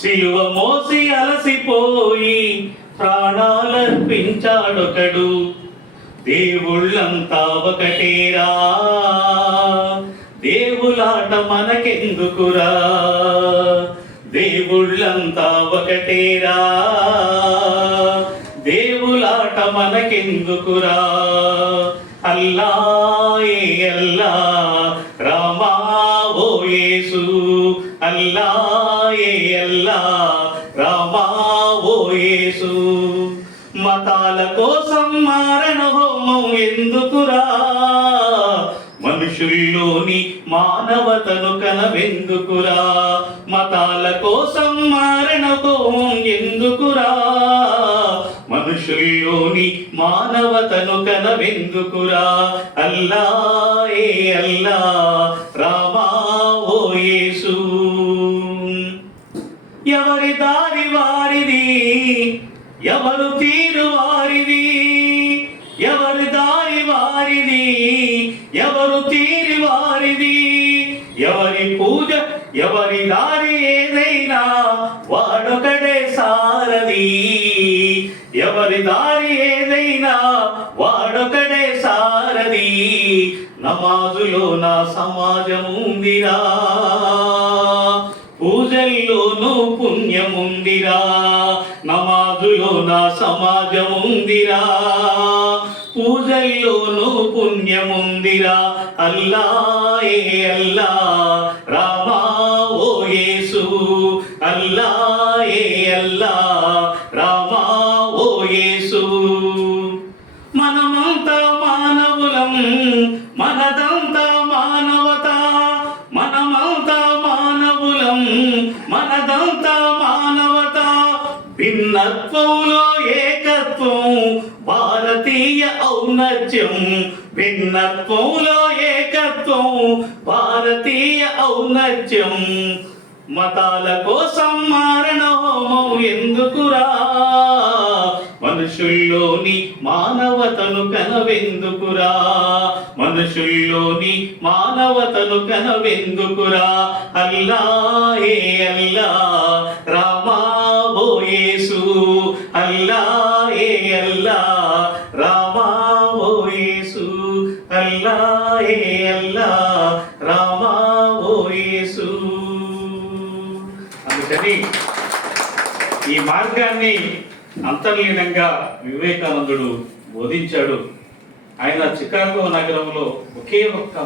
సిలువ మోసి అలసిపోయి ప్రాణాలర్పించాడొకడు. దేవుళ్ళంతా ఒకటేరా దేవులాట మనకెందుకురా? దేవుళ్ళంతా ఒకటేరా దేవులాట మనకెందుకురా? అల్లా ఏ అల్లా రామా ఓ యేసు అల్లా. యేసు. మతాల కోసం మారణ హోమం ఎందుకురా? మనుషుల్లోని మానవతను కనవెందుకురా? మతాల కోసం మారణ హోమం ఎందుకురా? మనుషుల్లోని మానవతను కనవెందుకురా? అల్లా ఏ అల్లా ఎవరి దారి వారిది? ఎవరు తీరు వారిది? ఎవరి దారి వారిది? ఎవరు తీరి వారిది? ఎవరి పూజ ఎవరి దారి ఏదైనా వాడొకడే సారది. ఎవరి దారి ఏదైనా వాడొకడే సారది. నమాజులో నా సమాజం ఉందిరా పూజల్లో నా సమాజముందిరా. పూజల్లోనూ పుణ్యముందిరా. అల్లా ఏ అల్లా రామా ఓ యేసు. అల్లా ఏ అల్లా రామా ఓ యేసు. భిన్నత్వంలో ఏకత్వం భారతీయ ఔన్నత్యం. భిన్నత్వంలో ఏకత్వం భారతీయ ఔన్నత్యం. మతాల కోసం మారణ హోమం ఎందుకురా? మనుషుల్లోని మానవతను కనవెందుకురా మనుషుల్లోని మానవతను కనవెందుకురా అల్లా ఏ అల్లా రామా ఓ యేసు అల్లా ఏ అల్లా రామా ఓ యేసు. అందుకని ఈ మార్గాన్ని అంతర్లీనంగా వివేకానందుడు బోధించాడు. ఆయన చికాగో నగరంలో ఒకే ఒక్క